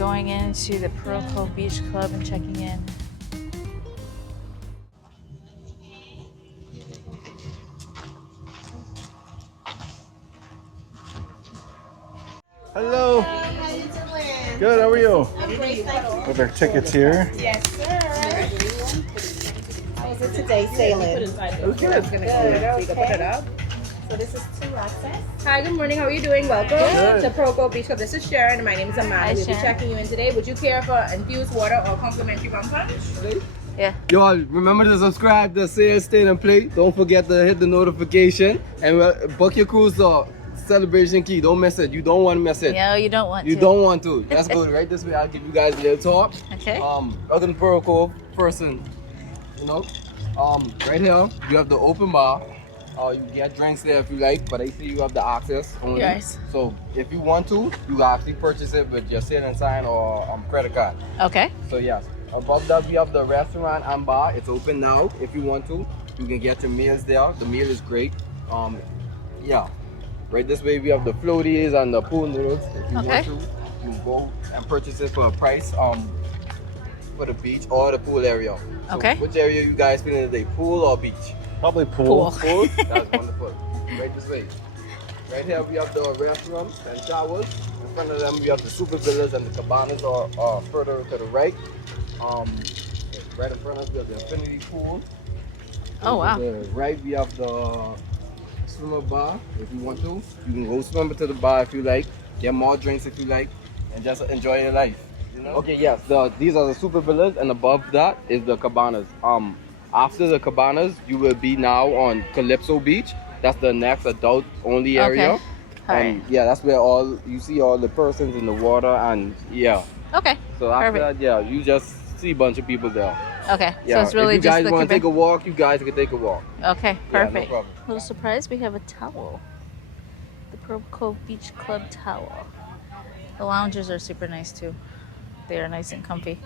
going into the Pearl Cove Beach Club and checking in. Hello. How you doing? Good. How are you? I'm great, thank you. With our tickets here. Yes, sir. How was it today sailing? It was good. Good, okay. So this is to access. Hi, good morning. How are you doing? Welcome Good. to Pearl Cove Beach Club. This is Sharon and my name is Amanda. Hi, We'll be Sharon. checking you in today. Would you care for infused water or complimentary rum punch? Yeah. Y'all remember to subscribe to Sail, Stay and Play. Don't forget to hit the notification and book your cruise to Celebration Key. Don't miss it. You don't want to miss it. No, you don't want You to. don't want to. Let's go right this way. I'll give you guys a little talk. Okay. Welcome to Pearl Cove. Person, you know, right here you have the open bar. You get drinks there if you like, but I see you have the access only. Yes. So if you want to, you can actually purchase it with your sailing sign or credit card. Okay. So yes, above that we have the restaurant and bar. It's open now. If you want to, you can get your meals there. The meal is great. Yeah. Right this way we have the floaties and the pool noodles. If you Okay. want to, you go and purchase it for a price for the beach or the pool area. So Okay. which area you guys feeling today? Pool or beach? Probably pool. Pool. That's wonderful. Right this way. Right here we have the restroom and showers. In front of them we have the super villas and the cabanas are further to the right. Right in front of us we have the infinity pool. Oh, wow. To the right we have the swimmer bar. If you want to, you can go swim to the bar if you like. Get more drinks if you like, and just enjoy your life. You know? Okay, yes. These are the super villas, and above that is the cabanas. After the cabanas, you will be now on Calypso Beach. That's the next adult-only area. Okay. All right. And yeah, that's where you see all the persons in the water, and yeah. Okay. So after Perfect. that, yeah, you just see a bunch of people there. Okay. Yeah. So it's really if you just guys the want to take a cabana. walk, you guys can take a walk. Okay. Yeah, no Perfect. problem. Little surprise, we have a towel. The Pearl Cove Beach Club towel. The loungers are super nice too. They are nice and comfy.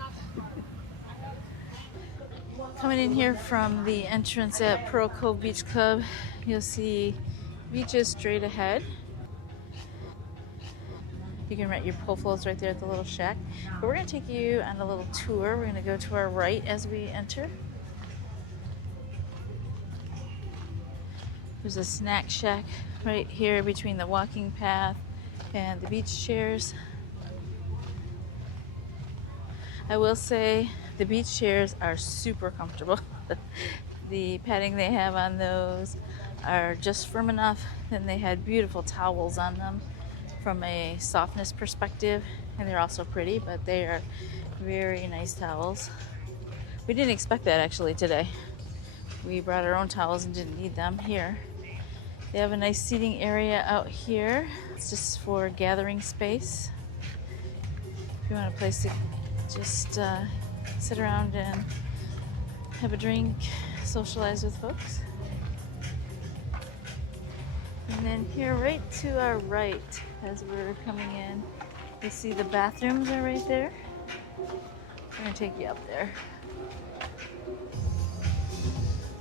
Coming in here from the entrance at Pearl Cove Beach Club, you'll see beaches straight ahead. You can rent your pull floats right there at the little shack. But we're going to take you on a little tour. We're going to go to our right as we enter. There's a snack shack right here between the walking path and the beach chairs. I will say the beach chairs are super comfortable. The padding they have on those are just firm enough, and they had beautiful towels on them from a softness perspective, and they're also pretty, but they are very nice towels. We didn't expect that actually today. We brought our own towels and didn't need them here. They have a nice seating area out here. It's just for gathering space. If you want a place to just sit around and have a drink, socialize with folks. And then here right to our right as we're coming in, you see the bathrooms are right there. We're gonna take you up there.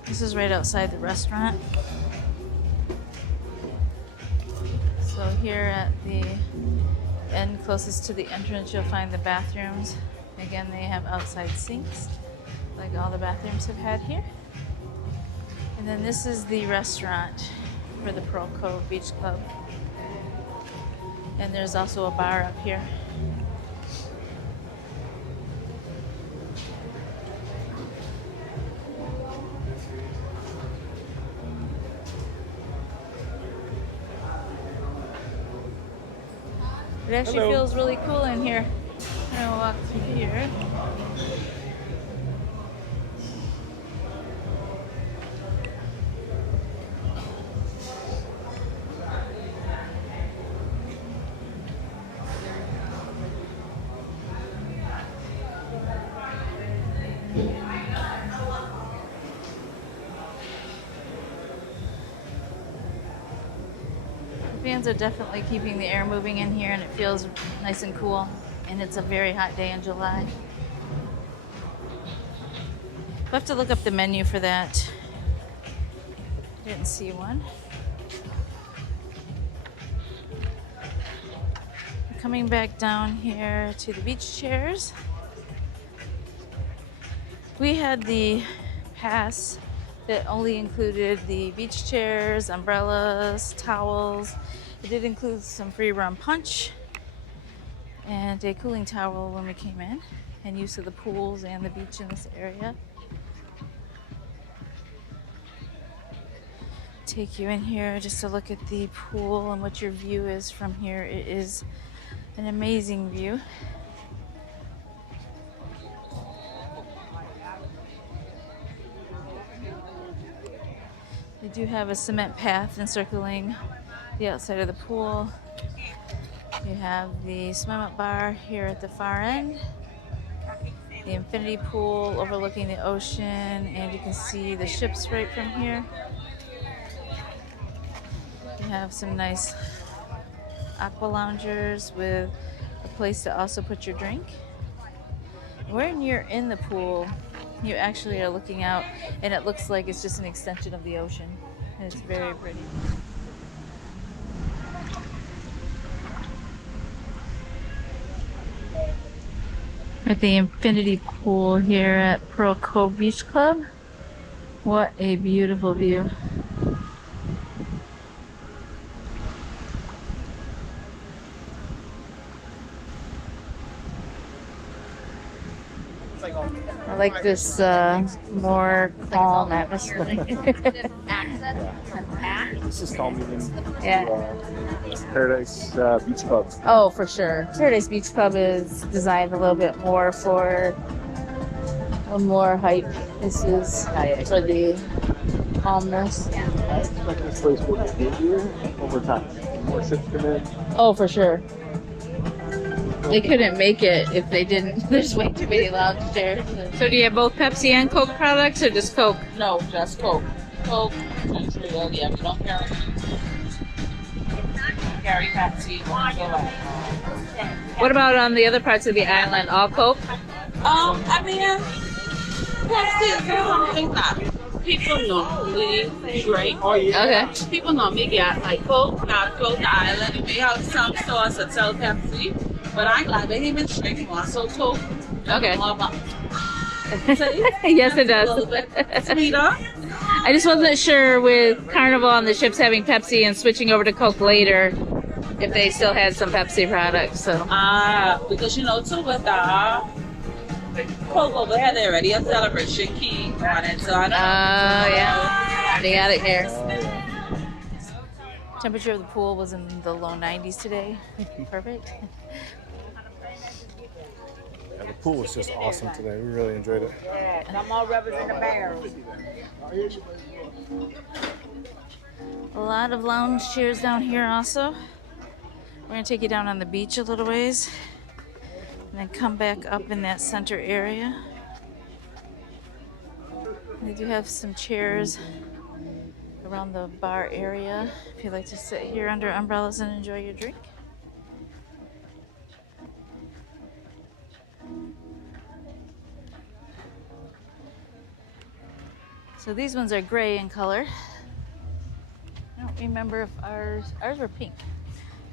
This is right outside the restaurant. So here at the end closest to the entrance, you'll find the bathrooms. Again, they have outside sinks, like all the bathrooms have had here. And then this is the restaurant for the Pearl Cove Beach Club. And there's also a bar up here. It actually Hello. feels really cool in here. I'm gonna walk through here. The fans are definitely keeping the air moving in here, and it feels nice and cool. And it's a very hot day in July. We'll have to look up the menu for that. Didn't see one. coming back down here to the beach chairs. We had the pass that only included the beach chairs, umbrellas, towels. It did include some free rum punch and a cooling towel when we came in, and use of the pools and the beach in this area. Take you in here just to look at the pool and what your view is from here. It is an amazing view. They do have a cement path encircling the outside of the pool. You have the swim-up bar here at the far end, the infinity pool overlooking the ocean, and you can see the ships right from here. You have some nice aqua loungers with a place to also put your drink. When you're in the pool, you actually are looking out, and it looks like it's just an extension of the ocean. And it's very pretty. At the infinity pool here at Pearl Cove Beach Club. What a beautiful view. I like this more calm atmosphere. This is calming Yeah. Paradise Beach Club. Oh, for sure. Paradise Beach Club is designed a little bit more for a more hype. This is for the calmness. I expect this place will get busier over time. More ships come in. Oh, for sure. They couldn't make it if they didn't. There's way too many lounge chairs. So do you have both Pepsi and Coke products or just Coke? No, just Coke. Coke, ginger ale, yeah, we don't carry Pepsi. What about on the other parts of the island? All Coke? I mean, Pepsi is something that people normally drink. Okay. People normally get like Coke, not Coke Island. We have some stores that sell Pepsi, but I'm glad they even drink more, so Coke. Okay. More about- Yes, it a little does. bit sweeter. I just wasn't sure with Carnival and the ships having Pepsi and switching over to Coke later if they still had some Pepsi products. So Because you know, too, with Coke over here, they already have celebration key on it, so I don't know. yeah, they got it here. Temperature of the pool was in the low 90s today. Perfect. Yeah, the pool was just awesome today. We really enjoyed it. No more rubbers in the barrels. A lot of lounge chairs down here also. We're going to take you down on the beach a little ways and then come back up in that center area. They do have some chairs around the bar area if you'd like to sit here under umbrellas and enjoy your drink. So these ones are gray in color. I don't remember if ours were pink.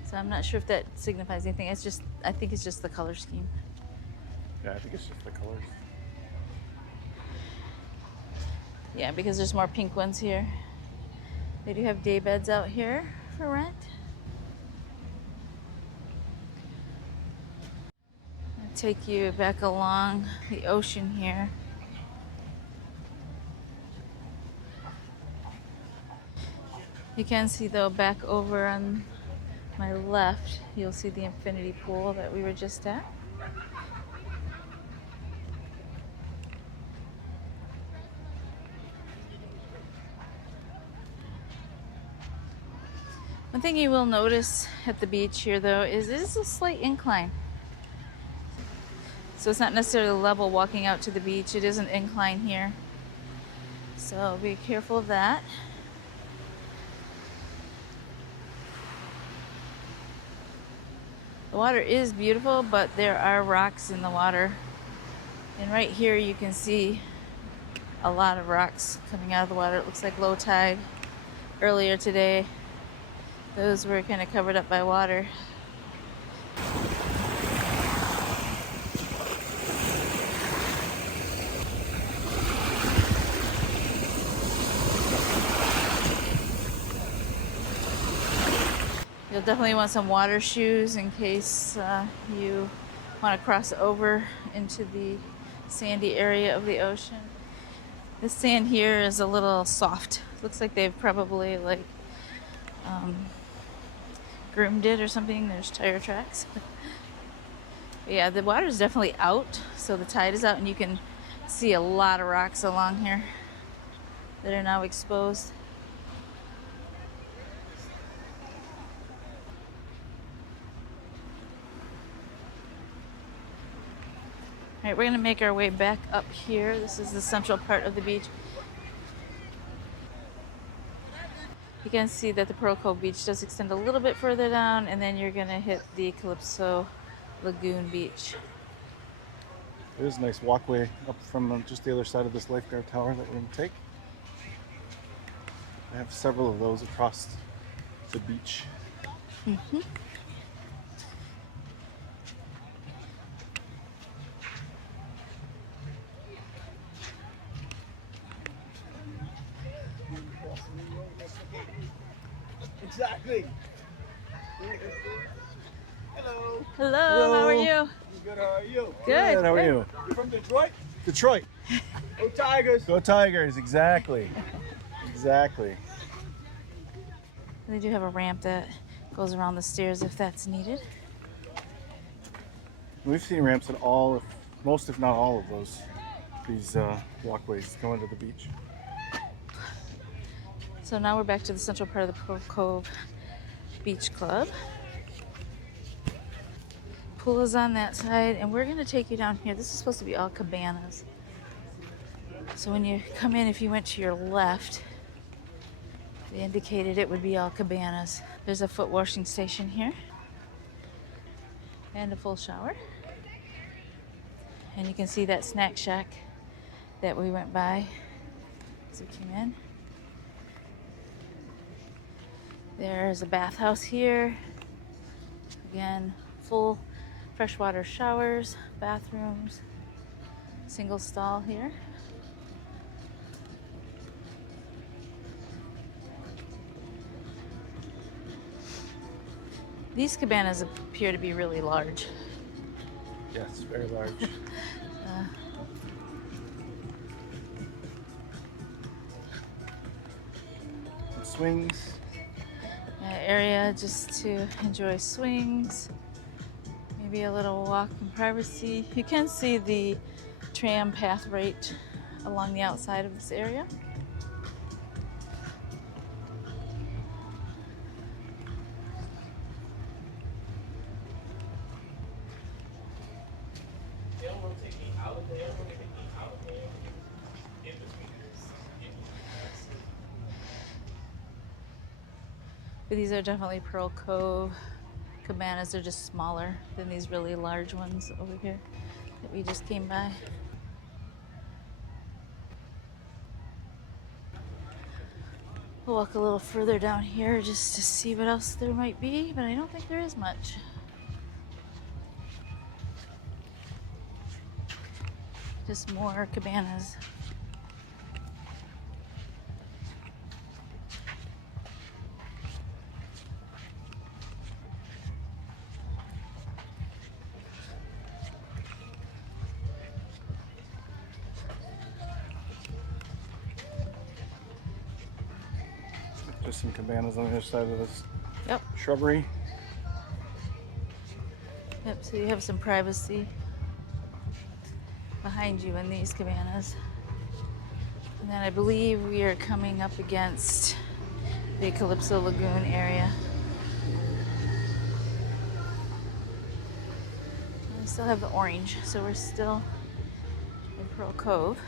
So I'm not sure if that signifies anything. It's just, I think it's just the color scheme. Yeah, I think it's just the colors. Yeah, because there's more pink ones here. They do have day beds out here for rent. I'll take you back along the ocean here. You can see though back over on my left, you'll see the infinity pool that we were just at. One thing you will notice at the beach here though is it is a slight incline. So it's not necessarily level walking out to the beach, it is an incline here. So be careful of that. The water is beautiful, but there are rocks in the water. And right here you can see a lot of rocks coming out of the water. It looks like low tide. Earlier today, those were kind of covered up by water. You'll definitely want some water shoes in case you want to cross over into the sandy area of the ocean. The sand here is a little soft. Looks like they've probably like groomed it or something. There's tire tracks. But yeah, the water is definitely out, so the tide is out, and you can see a lot of rocks along here that are now exposed. All right, we're gonna make our way back up here. This is the central part of the beach. You can see that the Pearl Cove Beach does extend a little bit further down, and then you're gonna hit the Calypso Lagoon Beach. There's a nice walkway up from just the other side of this lifeguard tower that we're going to take. I have several of those across the beach. Exactly. Hello, how are you? Good, how are you? Good. How are you? You from Detroit? Detroit. Go Tigers. Go Tigers, exactly. Exactly. They do have a ramp that goes around the stairs if that's needed. We've seen ramps at all, most if not all of these walkways going to the beach. So now we're back to the central part of the Pearl Cove Beach Club. Pool is on that side, and we're gonna take you down here. This is supposed to be all cabanas. So when you come in, if you went to your left, they indicated it would be all cabanas. There's a foot washing station here and a full shower. And you can see that snack shack that we went by as we came in. There's a bathhouse here. Again, full freshwater showers, bathrooms, single stall here. These cabanas appear to be really large. Yes, very large. Some swings. Area just to enjoy swings, maybe a little walk in privacy. You can see the tram path right along the outside of this area. But these are definitely Pearl Cove cabanas. They're just smaller than these really large ones over here that we just came by. We'll walk a little further down here just to see what else there might be, but I don't think there is much. Just more cabanas. Just some cabanas on the other side of this Yep. shrubbery. Yep, so you have some privacy behind you in these cabanas. And then I believe we are coming up against the Calypso Lagoon area. We still have the orange, so we're still in Pearl Cove.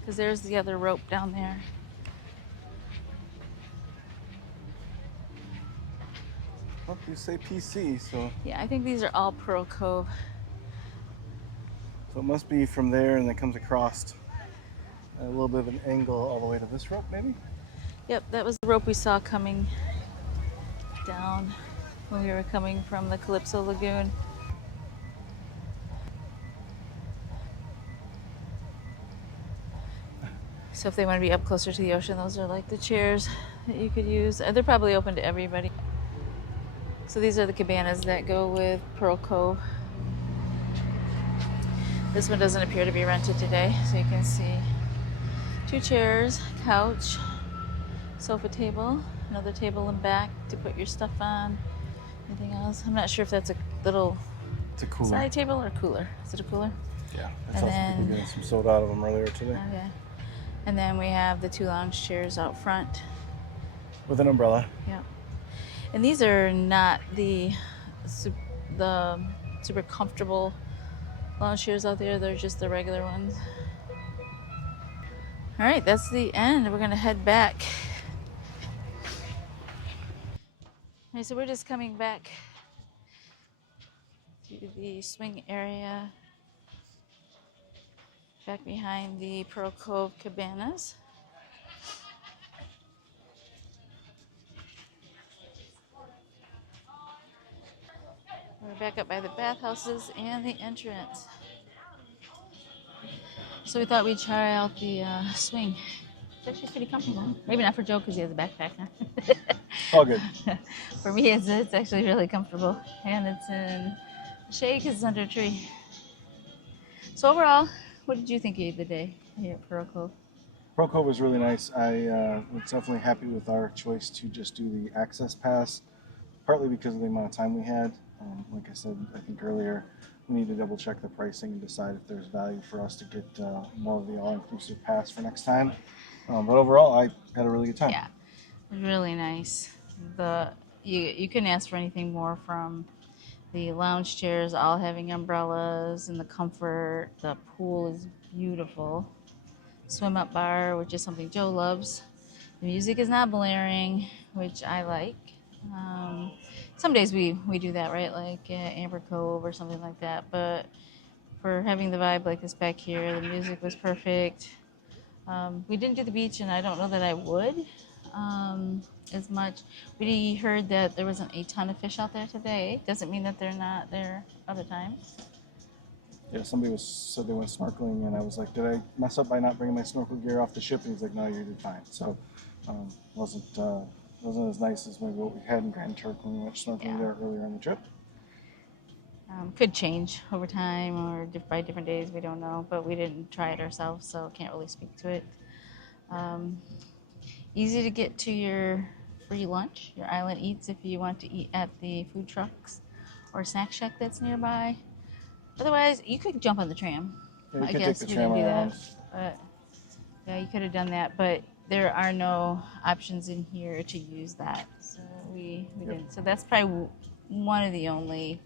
Because there's the other rope down there. Well, you say PC, so Yeah, I think these are all Pearl Cove. it must be from there and then comes across at a little bit of an angle all the way to this rope, maybe? Yep, that was the rope we saw coming down. when we were coming from the Calypso Lagoon. So if they want to be up closer to the ocean, those are like the chairs that you could use. They're probably open to everybody. So these are the cabanas that go with Pearl Cove. This one doesn't appear to be rented today, so you can see 2 chairs, couch, sofa table, another table in back to put your stuff on. Anything else? I'm not sure if that's a little It's a cooler. side table or cooler. Is it a cooler? Yeah, I And saw some then- people getting some soda out of them earlier today. Okay. And then we have the 2 lounge chairs out front. With an umbrella. Yeah. And these are not the super comfortable lounge chairs out there. They're just the regular ones. All right, that's the end. We're gonna head back. All right, so we're just coming back to the swing area back behind the Pearl Cove Cabanas. We're back up by the bathhouses and the entrance. So we thought we'd try out the swing. It's actually pretty comfortable. Maybe not for Joe because he has a backpack. Huh? All good. For me, it's actually really comfortable. And it's in shade because it's under a tree. So overall, what did you think of the day here at Pearl Cove? Pearl Cove was really nice. I was definitely happy with our choice to just do the access pass, partly because of the amount of time we had. Like I said, I think earlier, we need to double check the pricing and decide if there's value for us to get more of the all-inclusive pass for next time. But overall, I had a really good time. Yeah, it was really nice. You couldn't ask for anything more from the lounge chairs, all having umbrellas and the comfort. The pool is beautiful. Swim up bar, which is something Joe loves. The music is not blaring, which I like. Some days we do that, right? Like Amber Cove or something like that. But for having the vibe like this back here, the music was perfect. We didn't do the beach, and I don't know that I would as much. We heard that there wasn't a ton of fish out there today. Doesn't mean that they're not there other times. Yeah, somebody said they went snorkeling, and I was like, did I mess up by not bringing my snorkel gear off the ship? And he's like, no, you did fine. So wasn't as nice as maybe what we had in Grand Turk when we went snorkeling there earlier on the trip. Could change over time or by different days, we don't know, but we didn't try it ourselves, so can't really speak to it. Easy to get to your free lunch, your island eats if you want to eat at the food trucks or snack shack that's nearby. Otherwise, you could jump on the tram. Yeah, you I could guess take the we tram didn't do around. that, but yeah, you could have done that, but there are no options in here to use that, so we didn't. So that's probably one of the only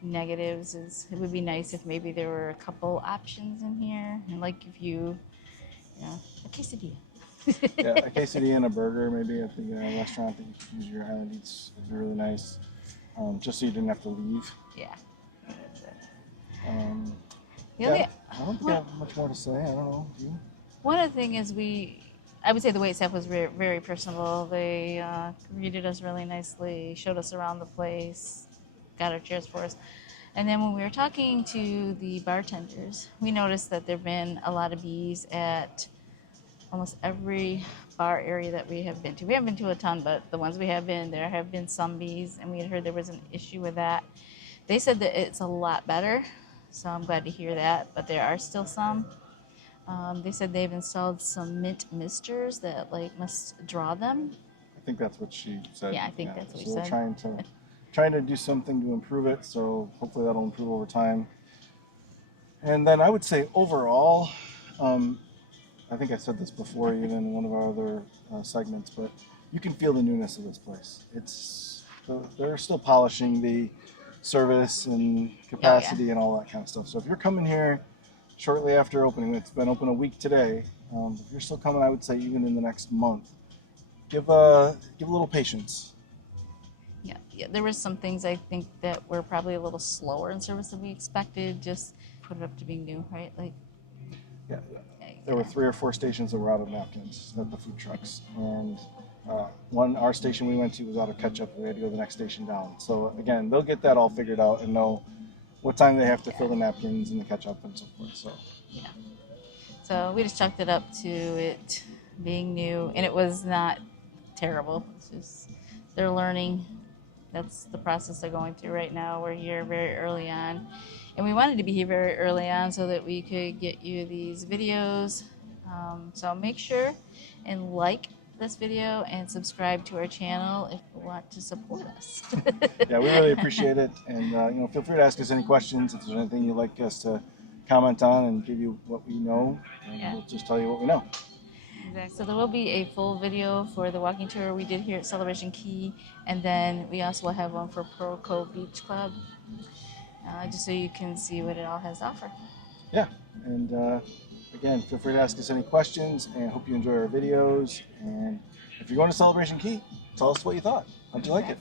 negatives. Is it would be nice if maybe there were a couple options in here, and like if a quesadilla. Yeah, a quesadilla and a burger maybe at the restaurant that you could use your island eats would be really nice, just so you didn't have to leave. Yeah. That's it. I don't think I have much more to say. I don't know. Do you? One other thing is I would say the wait staff was very personable. They greeted us really nicely, showed us around the place, got our chairs for us. And then when we were talking to the bartenders, we noticed that there have been a lot of bees at almost every bar area that we have been to. We haven't been to a ton, but the ones we have been, there have been some bees, and we had heard there was an issue with that. They said that it's a lot better, so I'm glad to hear that, but there are still some. They said they've installed some mint misters that must draw them. I think that's what she said. Yeah, I think that's what she so said. We're trying to do something to improve it, so hopefully that'll improve over time. And then I would say overall, I think I said this before even in one of our other segments, but you can feel the newness of this place. They're still polishing the service and capacity and all that kind of stuff. So if you're coming here shortly after opening, it's been open a week today, if you're still coming, I would say even in the next month, give a little patience. Yeah, there were some things I think that were probably a little slower in service than we expected. Just put it up to being new, right? Yeah, there were 3 or 4 stations that were out of napkins at the food trucks, and Our station we went to was out of Ketchup. We had to go to the next station down. So again, they'll get that all figured out and know what time they have to fill the napkins and the ketchup and so forth. So So we just chalked it up to it being new, and it was not terrible. It's just they're learning. That's the process they're going through right now. We're here very early on, and we wanted to be here very early on so that we could get you these videos. So make sure and like this video and subscribe to our channel if you want to support us. yeah, we really appreciate it, and feel free to ask us any questions if there's anything you'd like us to comment on and give you what we know, and we'll just tell you what we know. Exactly. So there will be a full video for the walking tour we did here at Celebration Key, and then we also will have one for Pearl Cove Beach Club, just so you can see what it all has to offer. Yeah, and again, feel free to ask us any questions, and hope you enjoy our videos. And if you're going to Celebration Key, tell us what you thought. How'd you like it?